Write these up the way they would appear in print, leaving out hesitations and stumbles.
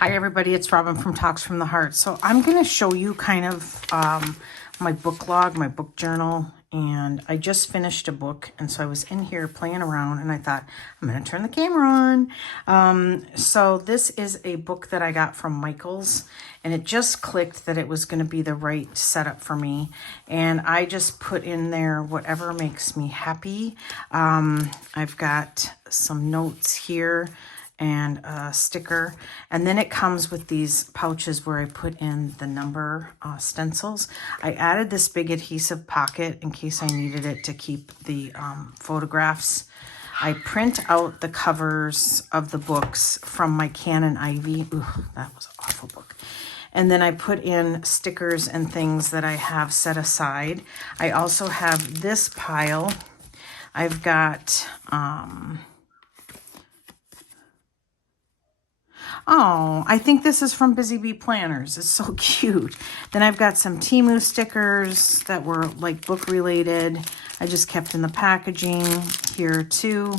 Hi everybody, it's Robin from Talks from the Heart. So I'm going to show you kind of my book log, my book journal, and I just finished a book, and so I was in here playing around and I thought, I'm going to turn the camera on. So this is a book that I got from Michael's, and it just clicked that it was going to be the right setup for me, and I just put in there whatever makes me happy. I've got some notes here and a sticker, and then it comes with these pouches where I put in the number stencils. I added this big adhesive pocket in case I needed it to keep the photographs. I print out the covers of the books from my Canon Ivy. Ooh, that was an awful book. And then I put in stickers and things that I have set aside. I also have this pile. I've got oh, I think this is from Busy Bee Planners. It's so cute. Then I've got some Temu stickers that were like book related. I just kept in the packaging here too.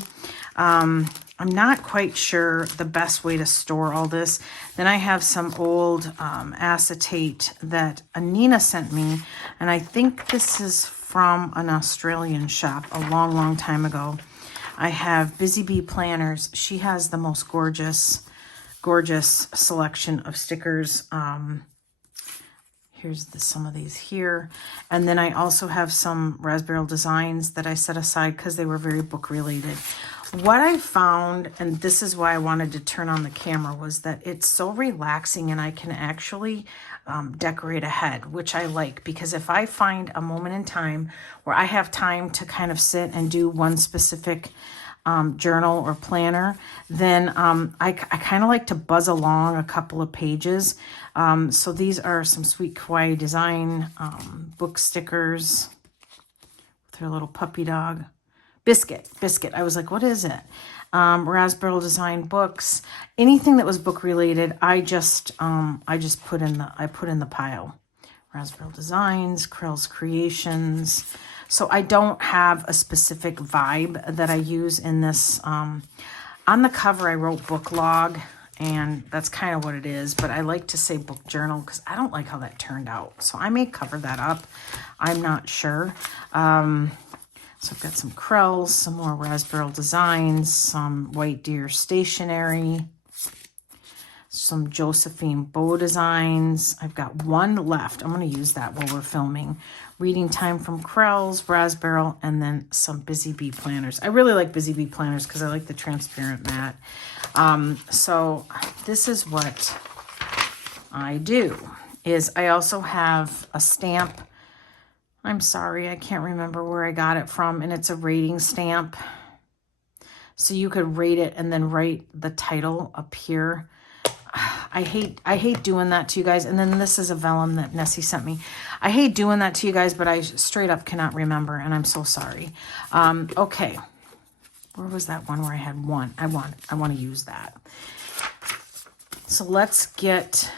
I'm not quite sure the best way to store all this. Then I have some old acetate that Anina sent me. And I think this is from an Australian shop a long, long time ago. I have Busy Bee Planners. She has the most gorgeous selection of stickers. Here's some of these here. And then I also have some Raspberry designs that I set aside because they were very book related. What I found, and this is why I wanted to turn on the camera, was that it's so relaxing and I can actually decorate ahead, which I like, because if I find a moment in time where I have time to kind of sit and do one specific journal or planner, then I kind of like to buzz along a couple of pages. So these are some Sweet Kawaii Design book stickers with her little puppy dog. Biscuit. I was like, what is it? Raspberry Design books. Anything that was book related, I just put in the pile. Raspberry Designs, Krels Creations. So I don't have a specific vibe that I use in this. On the cover, I wrote book log, and that's kind of what it is. But I like to say book journal because I don't like how that turned out. So I may cover that up. I'm not sure. So I've got some Krels, some more Raspberry Designs, some White Deer stationery, some Josephine bow designs. I've got one left. I'm going to use that while we're filming. Reading time from Krels, Raspberry, and then some Busy Bee Planners. I really like Busy Bee Planners because I like the transparent mat. So this is what I do, is I also have a stamp. I'm sorry, I can't remember where I got it from, and it's a rating stamp. So you could rate it and then write the title up here. I hate doing that to you guys. And then this is a vellum that Nessie sent me. I hate doing that to you guys, but I straight up cannot remember, and I'm so sorry. Okay. Where was that one where I had one? I want to use that. So let's get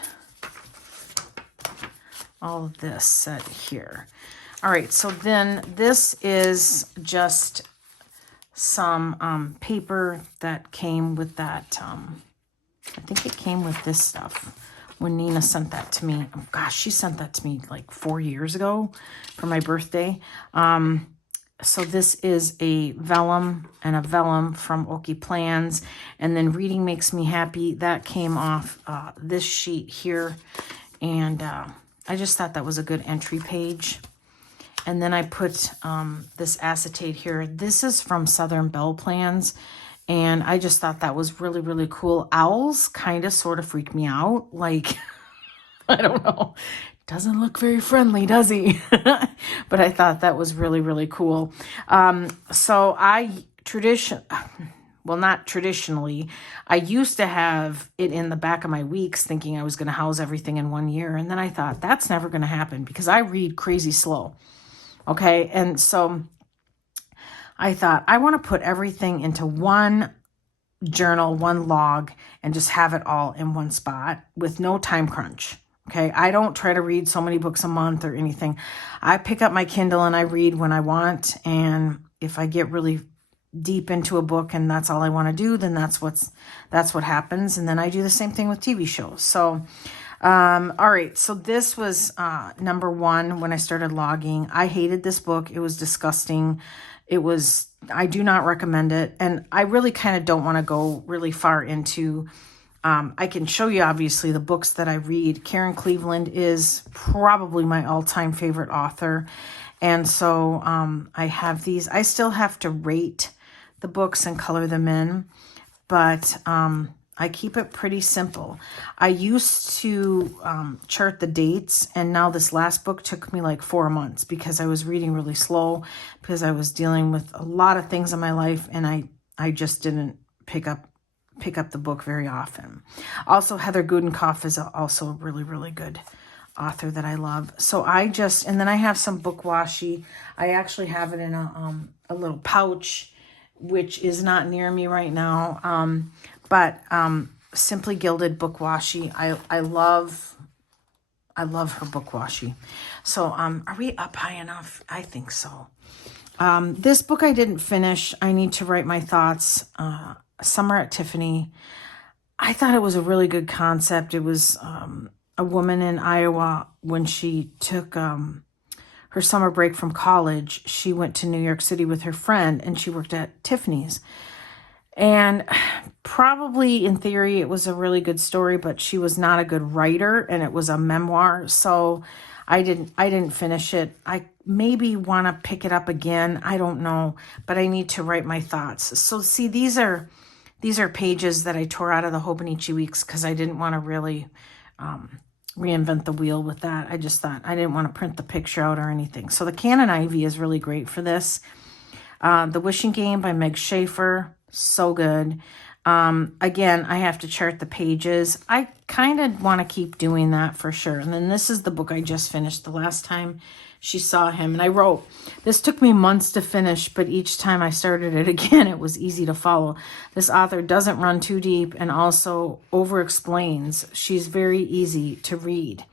all of this set here. All right, so then this is just some paper that came with that. I think it came with this stuff when Nina sent that to me. Oh, gosh, she sent that to me like 4 years ago for my birthday. So this is a vellum and a vellum from Oki Plans. And then Reading Makes Me Happy. That came off this sheet here. And I just thought that was a good entry page. And then I put this acetate here. This is from Southern Belle Plans. And I just thought that was really, really cool. Owls kind of sort of freak me out. Like, I don't know. Doesn't look very friendly, does he? But I thought that was really, really cool. So not traditionally, I used to have it in the back of my weeks thinking I was going to house everything in 1 year. And then I thought, that's never going to happen because I read crazy slow. Okay, and so I thought, I want to put everything into one journal, one log, and just have it all in one spot with no time crunch. Okay, I don't try to read so many books a month or anything. I pick up my Kindle and I read when I want. And if I get really deep into a book and that's all I want to do, then that's what happens. And then I do the same thing with TV shows. So, all right. So this was number 1 when I started logging. I hated this book. It was disgusting. I do not recommend it. And I really kind of don't want to go really far into, I can show you obviously the books that I read. Karen Cleveland is probably my all-time favorite author. And so I have these. I still have to rate the books and color them in, but I keep it pretty simple. I used to chart the dates, and now this last book took me like 4 months because I was reading really slow because I was dealing with a lot of things in my life, and I just didn't pick up the book very often. Also, Heather Gudenkauf is also a really, really good author that I love. So and then I have some book washi. I actually have it in a little pouch, which is not near me right now. But Simply Gilded book washi. I love her book washi. So are we up high enough? I think so. This book I didn't finish. I need to write my thoughts. Summer at Tiffany. I thought it was a really good concept. It was a woman in Iowa, when she took her summer break from college, she went to New York City with her friend, and she worked at Tiffany's. And probably in theory, it was a really good story, but she was not a good writer, and it was a memoir. So I didn't finish it. I maybe want to pick it up again. I don't know, but I need to write my thoughts. So see, these are pages that I tore out of the Hobonichi Weeks because I didn't want to really reinvent the wheel with that. I just thought I didn't want to print the picture out or anything. So the Canon Ivy is really great for this. The Wishing Game by Meg Schaefer, so good. Again, I have to chart the pages. I kind of want to keep doing that for sure. And then this is the book I just finished the last time she saw him. And I wrote, this took me months to finish, but each time I started it again, it was easy to follow. This author doesn't run too deep and also over-explains. She's very easy to read.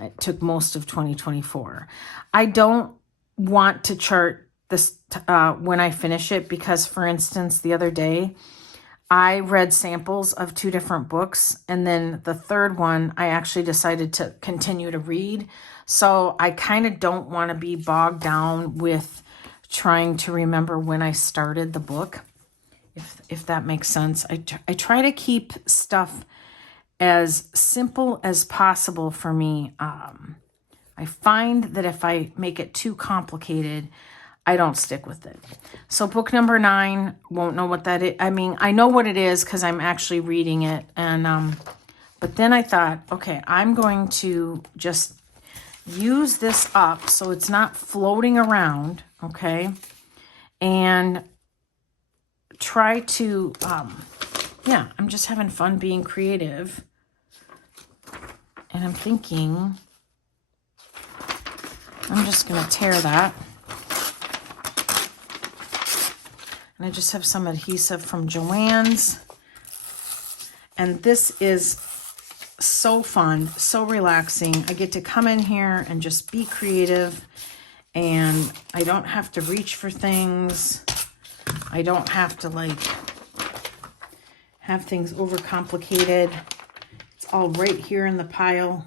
It took most of 2024. I don't want to chart this when I finish it because, for instance, the other day, I read samples of 2 different books, and then the third one I actually decided to continue to read. So I kind of don't want to be bogged down with trying to remember when I started the book, if that makes sense. I try to keep stuff as simple as possible for me. I find that if I make it too complicated, I don't stick with it. So book number 9, won't know what that is. I mean, I know what it is because I'm actually reading it. And but then I thought, okay, I'm going to just use this up so it's not floating around, okay? And try to, yeah, I'm just having fun being creative. And I'm thinking, I'm just going to tear that. And I just have some adhesive from Joann's. And this is so fun, so relaxing. I get to come in here and just be creative. And I don't have to reach for things. I don't have to like have things overcomplicated. It's all right here in the pile.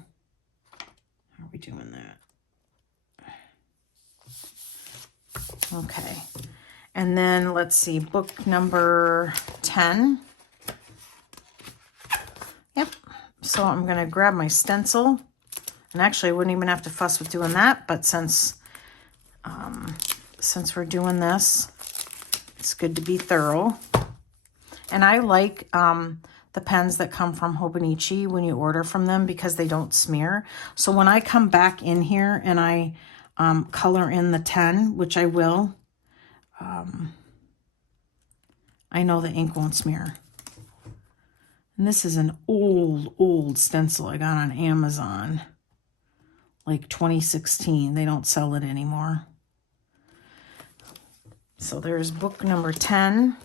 How are we doing that? Okay. And then let's see, book number 10. Yep. So I'm going to grab my stencil. And actually, I wouldn't even have to fuss with doing that. But since we're doing this, it's good to be thorough. And I like the pens that come from Hobonichi when you order from them because they don't smear. So when I come back in here and I color in the 10, which I will, I know the ink won't smear. And this is an old stencil I got on Amazon, like 2016. They don't sell it anymore. So there's book number 10.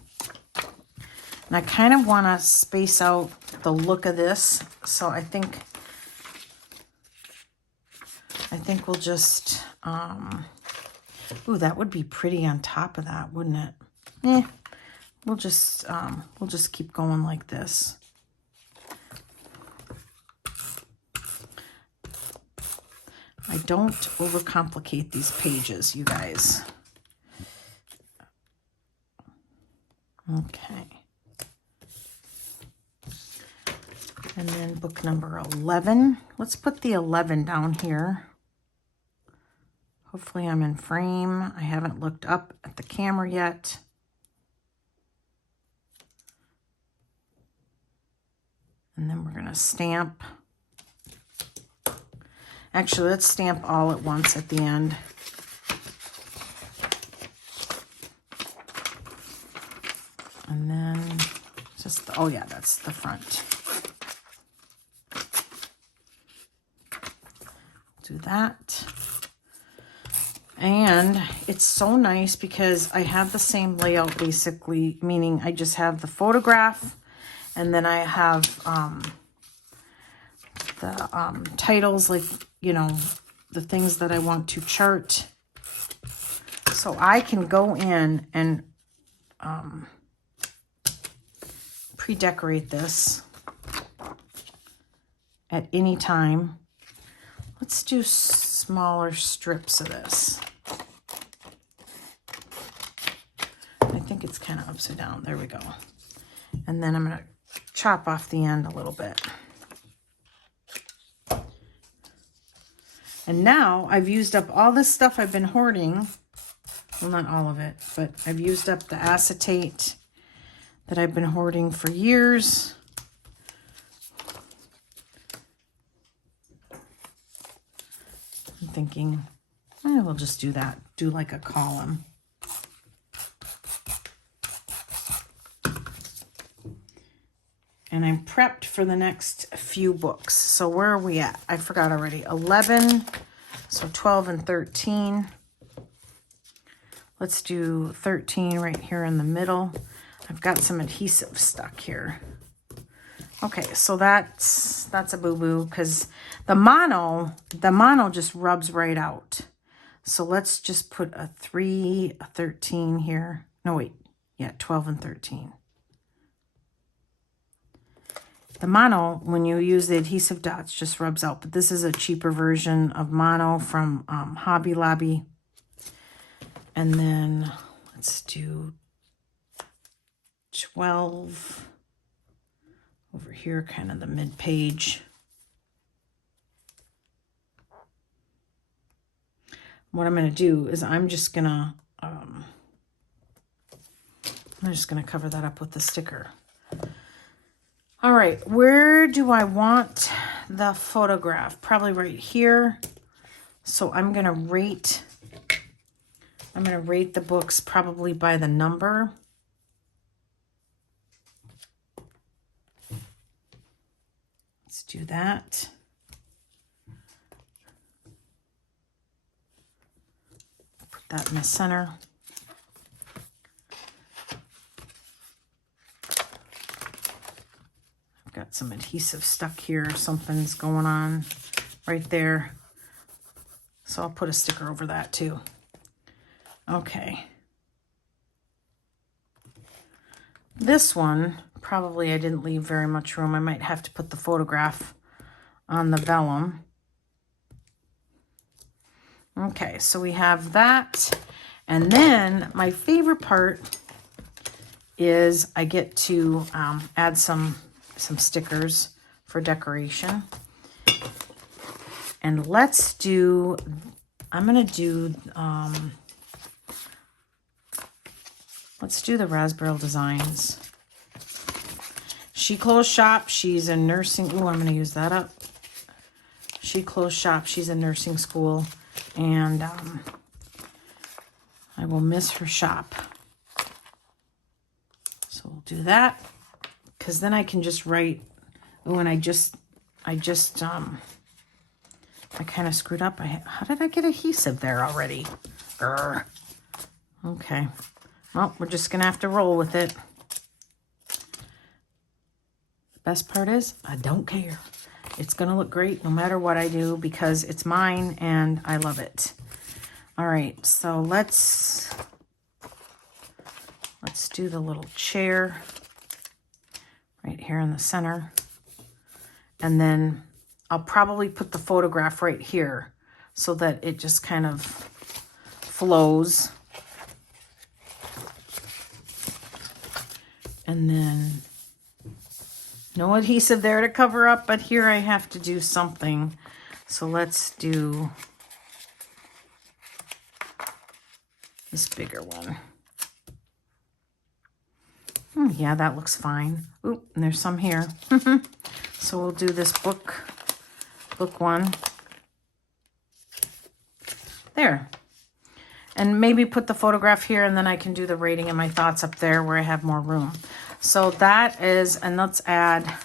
And I kind of want to space out the look of this. So I think we'll just, ooh, that would be pretty on top of that, wouldn't it? we'll just keep going like this. I don't overcomplicate these pages, you guys. Okay. And then book number 11. Let's put the 11 down here. Hopefully I'm in frame. I haven't looked up at the camera yet. And then we're going to stamp. Actually, let's stamp all at once at the end. And then just, oh yeah, that's the front. Do that. And it's so nice because I have the same layout basically, meaning I just have the photograph and then I have the titles, like, you know, the things that I want to chart. So I can go in and pre-decorate this at any time. Let's do smaller strips of this. I think it's kind of upside down. There we go. And then I'm going to chop off the end a little bit. And now I've used up all this stuff I've been hoarding. Well, not all of it, but I've used up the acetate that I've been hoarding for years. I'm thinking, we'll just do that. Do like a column. And I'm prepped for the next few books. So where are we at? I forgot already. 11, so 12 and 13. Let's do 13 right here in the middle. I've got some adhesive stuck here. Okay, so that's a boo-boo because the mono just rubs right out. So let's just put a 3, a 13 here. No, wait. Yeah, 12 and 13. The mono, when you use the adhesive dots, just rubs out. But this is a cheaper version of mono from Hobby Lobby. And then let's do 12 over here, kind of the mid-page. What I'm going to do is I'm just going to cover that up with the sticker. All right, where do I want the photograph? Probably right here. So I'm going to rate the books probably by the number. Let's do that. Put that in the center. I've got some adhesive stuck here. Something's going on right there. So I'll put a sticker over that too. Okay. This one, probably I didn't leave very much room. I might have to put the photograph on the vellum. Okay, so we have that. And then my favorite part is I get to add some stickers for decoration. And let's do, I'm going to do, let's do the Raspberry Designs. She closed shop. She's a nursing. Oh, I'm going to use that up. She closed shop. She's a nursing school. And I will miss her shop. So we'll do that. Because then I can just write. Oh, and I kind of screwed up. How did I get adhesive there already? Grr. Okay. Well, we're just going to have to roll with it. The best part is, I don't care. It's going to look great no matter what I do because it's mine and I love it. All right, so let's let's do the little chair right here in the center. And then I'll probably put the photograph right here so that it just kind of flows. And then no adhesive there to cover up, but here I have to do something. So let's do this bigger one. Yeah, that looks fine. Oop, and there's some here. So we'll do this book one. There. And maybe put the photograph here, and then I can do the rating and my thoughts up there where I have more room. So that is, and let's add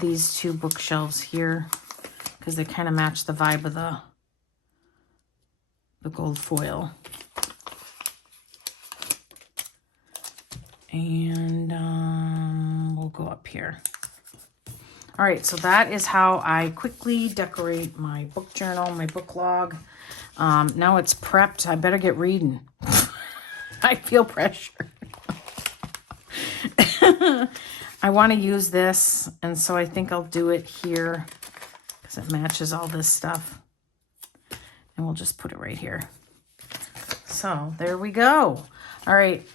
these two bookshelves here because they kind of match the vibe of the gold foil. And we'll go up here. All right, so that is how I quickly decorate my book journal, my book log. Now it's prepped. I better get reading. I feel pressure. I want to use this, and so I think I'll do it here because it matches all this stuff. And we'll just put it right here. So there we go. All right,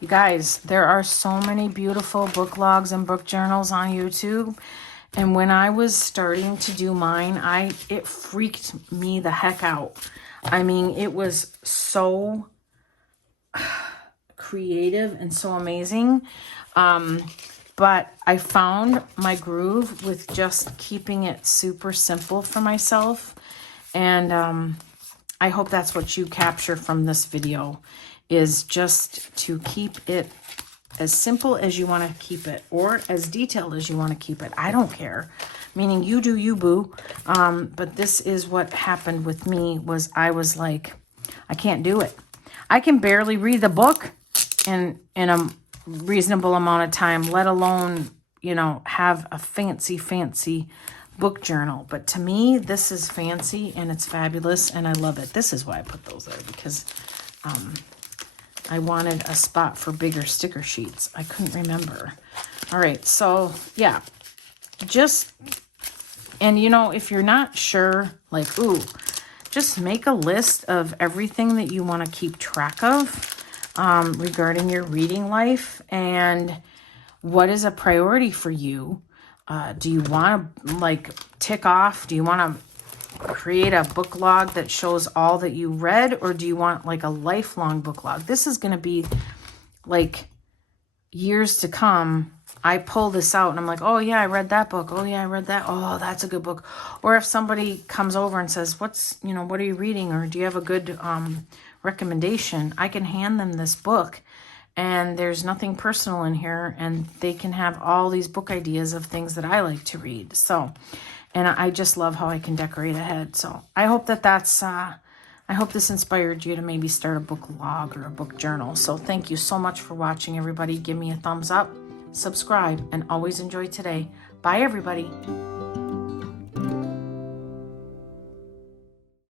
you guys, there are so many beautiful book logs and book journals on YouTube. And when I was starting to do mine, it freaked me the heck out. I mean, it was so creative and so amazing. But I found my groove with just keeping it super simple for myself. And I hope that's what you capture from this video, is just to keep it as simple as you want to keep it, or as detailed as you want to keep it. I don't care. Meaning you do you, boo. But this is what happened with me, was I was like, I can't do it. I can barely read the book in a reasonable amount of time, let alone, you know, have a fancy book journal. But to me, this is fancy and it's fabulous and I love it. This is why I put those there, because I wanted a spot for bigger sticker sheets. I couldn't remember. All right, so yeah, and you know, if you're not sure, like, ooh, just make a list of everything that you want to keep track of regarding your reading life and what is a priority for you. Do you want to like tick off? Do you want to create a book log that shows all that you read, or do you want like a lifelong book log? This is going to be like years to come. I pull this out and I'm like, oh yeah, I read that book. Oh yeah, I read that. Oh, that's a good book. Or if somebody comes over and says, what are you reading? Or do you have a good recommendation? I can hand them this book and there's nothing personal in here, and they can have all these book ideas of things that I like to read. So, and I just love how I can decorate ahead. So I hope I hope this inspired you to maybe start a book log or a book journal. So thank you so much for watching, everybody. Give me a thumbs up, subscribe, and always enjoy today. Bye, everybody.